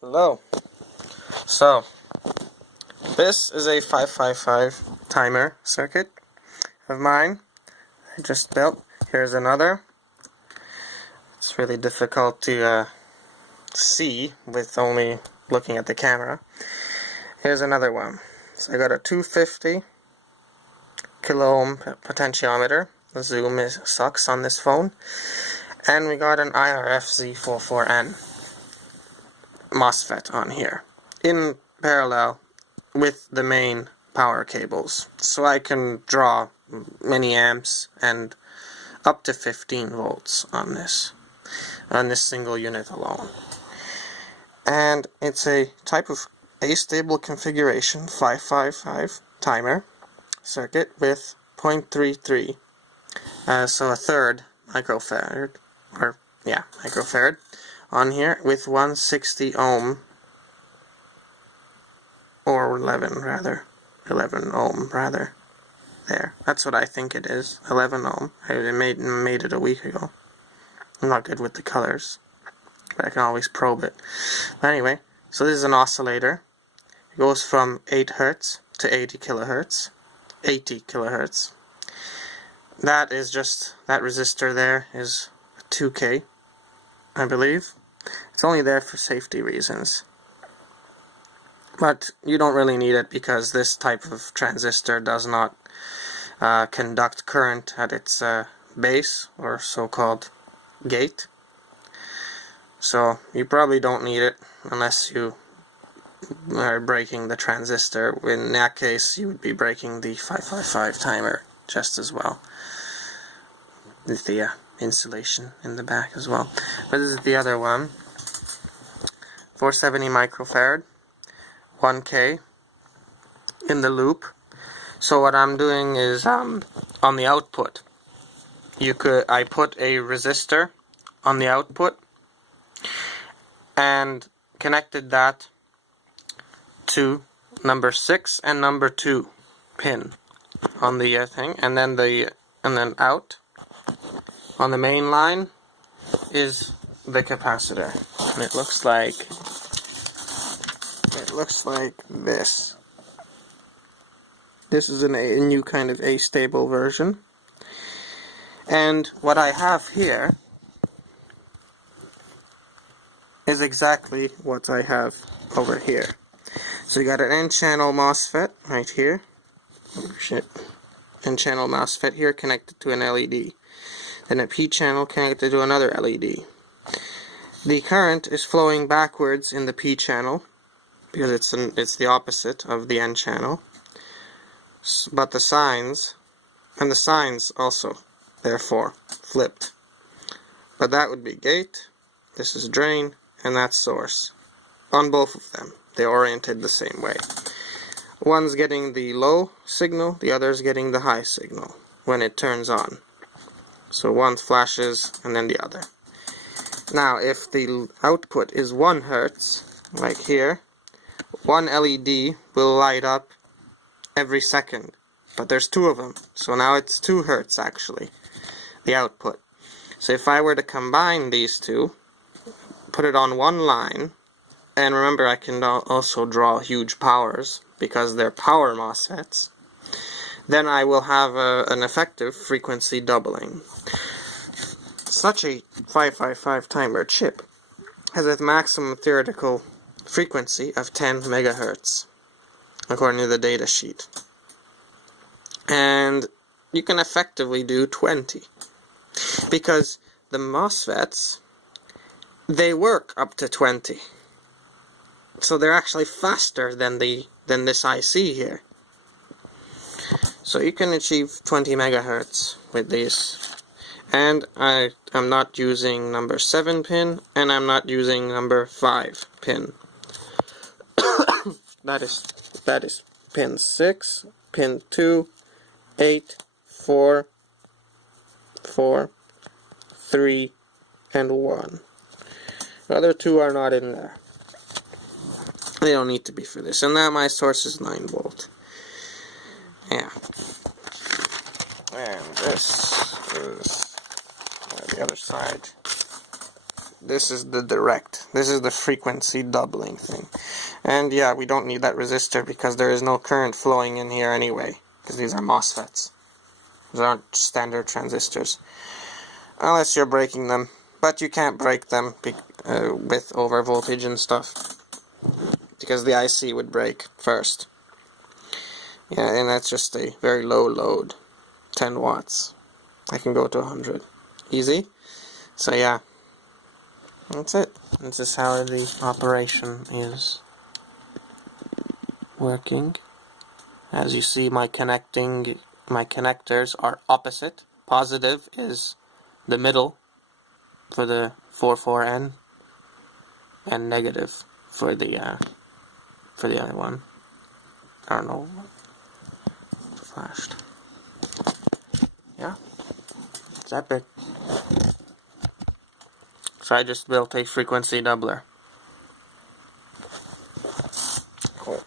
Hello. So, this is a 555 timer circuit of mine I just built. Here's another. It's really difficult to see with only looking at the camera. Here's another one. So I got a 250 kilo ohm potentiometer. The zoom sucks on this phone. And we got an IRF-Z44N MOSFET on here in parallel with the main power cables, so I can draw many amps and up to 15 volts on this single unit alone. And it's a type of astable configuration 555 timer circuit with 0.33, so a third microfarad, microfarad on here with 160 ohm, or 11 ohm rather. There, that's what I think it is, 11 ohm. I made it a week ago. I'm not good with the colors, but I can always probe it. But anyway, so this is an oscillator. It goes from 8 Hertz to 80 kilohertz. That is just, that resistor there is 2K, I believe. It's only there for safety reasons. But you don't really need it because this type of transistor does not conduct current at its base, or so-called gate. So you probably don't need it unless you are breaking the transistor. In that case, you would be breaking the 555 timer just as well, with the insulation in the back as well. But this is the other one. 470 microfarad, 1K in the loop. So what I'm doing is on the output, I put a resistor on the output and connected that to number 6 and number 2 pin on the thing, and then out on the main line is the capacitor, and it looks like this. This is a new kind of astable version, and what I have here is exactly what I have over here. So you got an N-channel MOSFET right here. Oh shit. N-channel MOSFET here connected to an LED. Then a P-channel connected to another LED. The current is flowing backwards in the P-channel because it's the opposite of the N-channel. But the signs also, therefore, flipped. But that would be gate, this is drain, and that's source. On both of them, they're oriented the same way. One's getting the low signal, the other's getting the high signal when it turns on. So one flashes and then the other. Now, if the output is 1 Hertz, like here, one LED will light up every second. But there's 2 of them, so now it's 2 Hertz actually, the output. So if I were to combine these two, put it on one line, and remember I can also draw huge powers because they're power MOSFETs, then I will have an effective frequency doubling. Such a 555 timer chip has a maximum theoretical frequency of 10 megahertz, according to the data sheet. And you can effectively do 20, because the MOSFETs, they work up to 20. So they're actually faster than this IC here. So you can achieve 20 megahertz with these. And I'm not using number 7 pin, and I'm not using number 5 pin. that is pin 6, pin 2, 8, 4, 3, and 1. The other 2 are not in there. They don't need to be for this. And now my source is 9 volt. Yeah. And this is the other side. this is the direct. This is the frequency doubling thing. And yeah, we don't need that resistor because there is no current flowing in here anyway, because these are MOSFETs. These aren't standard transistors. Unless you're breaking them. But you can't break them with over voltage and stuff, because the IC would break first. Yeah, and that's just a very low load. 10 watts. I can go to 100. Easy. So yeah, that's it. This is how the operation is working. As you see, my connectors are opposite. Positive is the middle for the 44N, and negative for the other one. I don't know. Flashed. Yeah, it's epic. So I just built a frequency doubler. Cool.